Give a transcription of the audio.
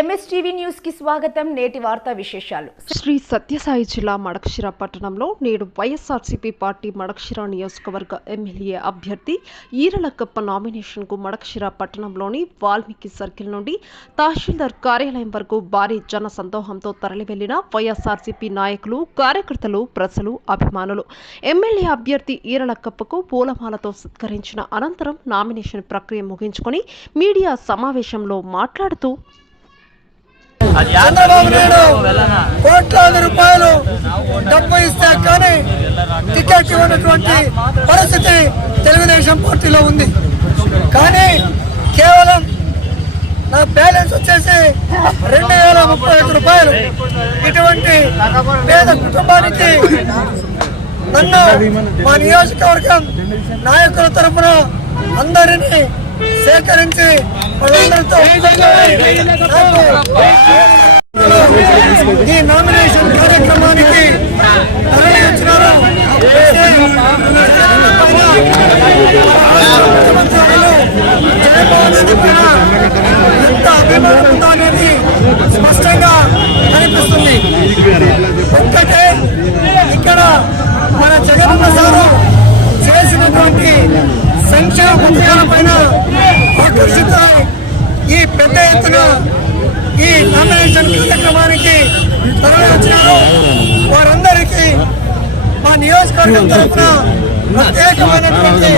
MSTV న్యూస్కి స్వాగతం. నేటి వార్తా విశేషాలు. శ్రీ సత్యసాయి జిల్లా మడక్షిర పట్టణంలో నేడు వైఎస్ఆర్సీపీ పార్టీ మడక్షిర నియోజకవర్గ ఎమ్మెల్యే అభ్యర్థి ఈరలకప్ప నామినేషన్కు మడక్షిర పట్టణంలోని వాల్మీకి సర్కిల్ నుండి తహసీల్దార్ కార్యాలయం వరకు భారీ జన సందోహంతో తరలివెళ్ళిన వైఎస్ఆర్సీపీ నాయకులు కార్యకర్తలు ప్రజలు అభిమానులు. ఎమ్మెల్యే అభ్యర్థి ఈరలకప్పకు పూలమాలతో సత్కరించిన అనంతరం నామినేషన్ ప్రక్రియ ముగించుకొని మీడియా సమావేశంలో మాట్లాడుతూ చంద్రబాబు నాయుడు కోట్లాది రూపాయలు డబ్బు ఇస్తే కానీ టికెట్ ఇవ్వనటువంటి పరిస్థితి తెలుగుదేశం పార్టీలో ఉంది. కానీ కేవలం నా బ్యాలెన్స్ వచ్చేసి రెండు వేల ముప్పై ఐదు రూపాయలు. ఇటువంటి పేద కుటుంబానికి నన్ను మా నియోజకవర్గం నాయకుల తరఫున అందరినీ సేకరించి వాళ్ళందరితో ఈ నామినేషన్ కార్యక్రమానికి తరలి వచ్చినారు జగన్మోహన్ రెడ్డి పైన ఎంత అభిమానం ఉందో అనేది స్పష్టంగా కనిపిస్తుంది ఒక్కటే ఇక్కడ మన జగనన్న సారు ఈ నామినేషన్ కార్యక్రమానికి తరలి వారందరికీ మా నియోజకవర్గం తరఫున ప్రత్యేకమైనటువంటి